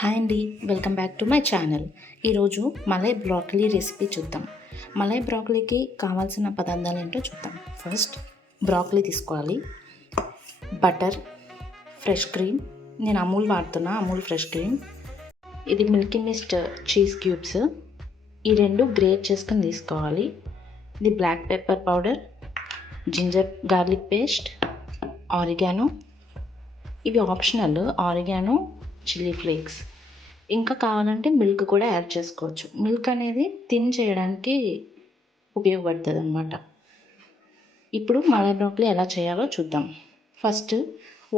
Hi అండి, welcome back to my channel. ఈరోజు malai broccoli recipe చూద్దాం. మలై బ్రాకలీకి కావాల్సిన పదార్థాలు ఏంటో చూద్దాం. ఫస్ట్ బ్రాకలీ తీసుకోవాలి, బటర్, ఫ్రెష్ క్రీమ్. నేను అమూల్ వాడుతున్నా, అమూల్ ఫ్రెష్ క్రీమ్. ఇది మిల్కీ మిస్ట్ చీజ్ క్యూబ్స్. ఈ రెండు గ్రేట్ చేసుకొని తీసుకోవాలి. ఇది black pepper powder, ginger garlic paste, oregano. ఇవి ఆప్షనల్, ఆరిగానో, చిల్లీ ఫ్లేక్స్. ఇంకా కావాలంటే మిల్క్ కూడా యాడ్ చేసుకోవచ్చు. మిల్క్ అనేది థిన్ చేయడానికి ఉపయోగపడుతుంది అన్నమాట. ఇప్పుడు మలై బ్రోకలీ ఎలా చేయాలో చూద్దాం. ఫస్ట్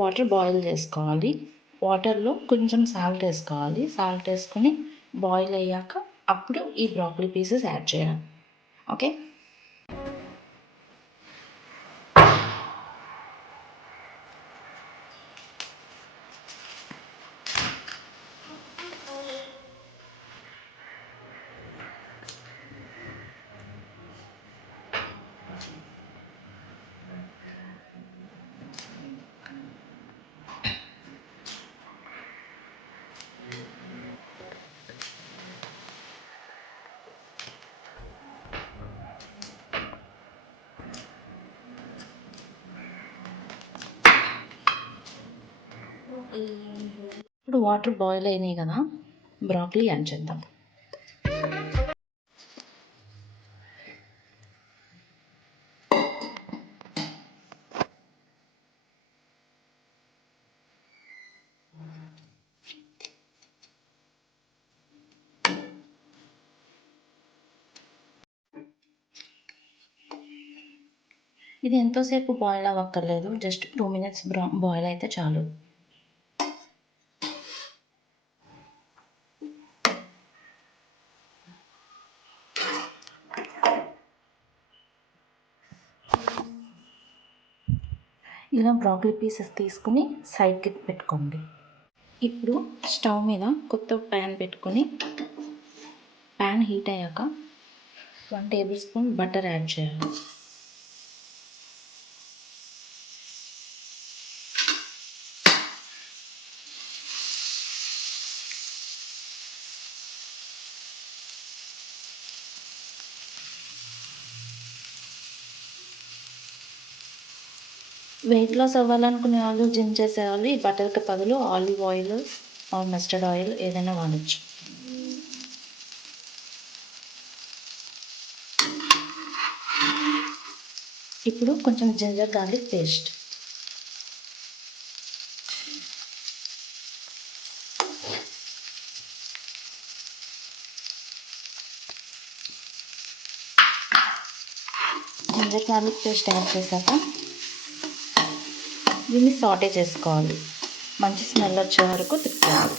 వాటర్ బాయిల్ చేసుకోవాలి. వాటర్లో కొంచెం సాల్ట్ వేసుకోవాలి. సాల్ట్ వేసుకొని బాయిల్ అయ్యాక అప్పుడు ఈ బ్రోకలీ పీసెస్ యాడ్ చేయాలి. ఓకే. ఇప్పుడు వాటర్ బాయిల్ అయినాయి కదా, బ్రాకలీ యాడ్ చేద్దాం. ఇది ఎంతోసేపు బాయిల్ అవ్వక్కర్లేదు, జస్ట్ 2 minutes బాయిల్ అయితే చాలు. ఇలా బ్రాకలీ పీసెస్ తీసుకుని సైడ్కి పెట్టుకోండి. ఇప్పుడు స్టవ్ మీద కొత్త ప్యాన్ పెట్టుకొని, ప్యాన్ హీట్ అయ్యాక 1 tablespoon బటర్ యాడ్ చేయాలి. వెయిట్ లాస్ అవ్వాలనుకునే వాళ్ళు జిమ్ చేసేవాళ్ళు ఈ బటర్కి బదులు olive oil or mustard oil ఏదైనా వాడచ్చు. ఇప్పుడు కొంచెం ginger garlic paste, ginger garlic paste add చేశాక దీన్ని సాటే చేసుకోవాలి. మంచి స్మెల్ వచ్చే వరకు తిప్పుకోవాలి.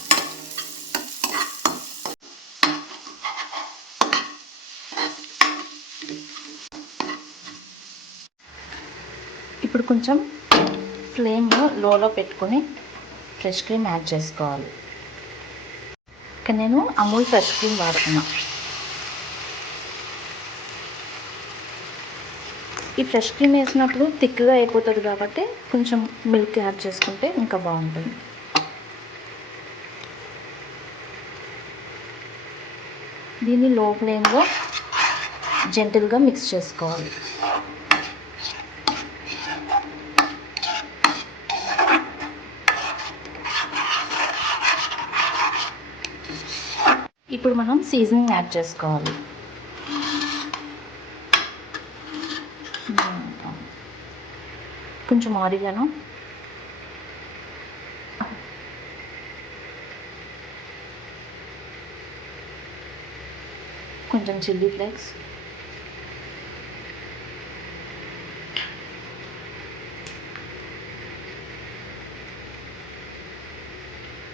ఇప్పుడు కొంచెం ఫ్లేమ్ లోలో పెట్టుకొని ఫ్రెష్ క్రీమ్ యాడ్ చేసుకోవాలి. ఇక్కడ నేను అమూల్ ఫ్రెష్ క్రీమ్ వాడుతున్నా. ఈ ఫ్రెష్ క్రీమ్ వేసినప్పుడు థిక్గా అయిపోతుంది కాబట్టి కొంచెం మిల్క్ యాడ్ చేసుకుంటే ఇంకా బాగుంటుంది. దీన్ని లో ఫ్లేమ్లో జెంటిల్గా మిక్స్ చేసుకోవాలి. ఇప్పుడు మనం సీజనింగ్ యాడ్ చేసుకోవాలి. కొంచెం ఆరిగానో, కొంచెం చిల్లీ ఫ్లేక్స్,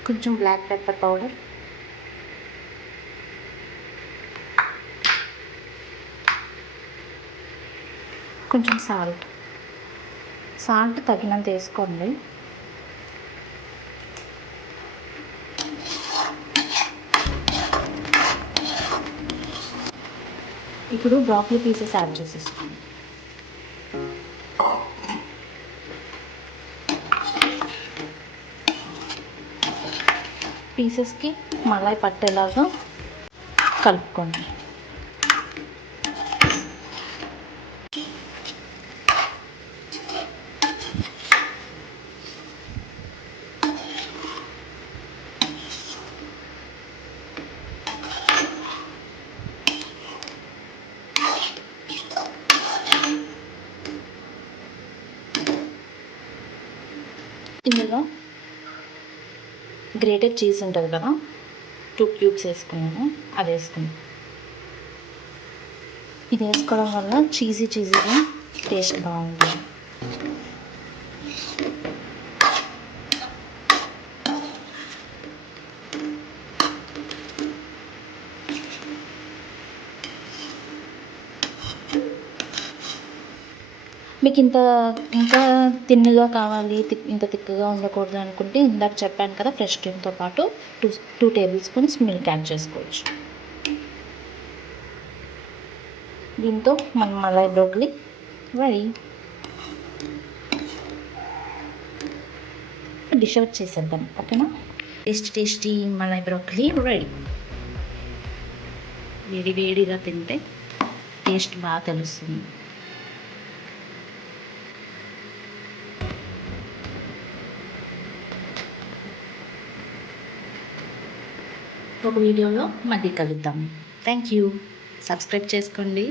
కొంచెం బ్లాక్ పెప్పర్ పౌడర్, కొంచెం సాల్ట్ తగినంత వేసుకోండి. ఇప్పుడు బ్రాకలీ పీసెస్ యాడ్ చేసేసుకోండి. పీసెస్కి మలాయి పట్టేలాగా కలుపుకోండి. ఇందులో గ్రేటెడ్ చీజ్ ఉంటుంది కదా, 2 క్యూబ్స్ వేసుకున్నాను, అది వేసుకున్నాను. ఇది వేసుకోవడం వల్ల చీజీగా టేస్ట్ బాగుంటుంది. మీకు ఇంకా తిన్నగా కావాలి, ఇంత తిక్కగా ఉండకూడదు అనుకుంటే ఇందాక చెప్పాను కదా, ఫ్రెష్ క్రీమ్తో పాటు 2 టేబుల్ స్పూన్స్ మిల్క్ యాడ్ చేసుకోవచ్చు. దీంతో మనం malai broccoli ready. Dish out చేసేద్దాం, ఓకేనా? Tasty malai broccoli ready. వేడిగా తింటే టేస్ట్ బాగా తెలుస్తుంది. ఒక వీడియోలో మళ్ళీ కలుద్దాం. Thank you. సబ్స్క్రైబ్ చేసుకోండి.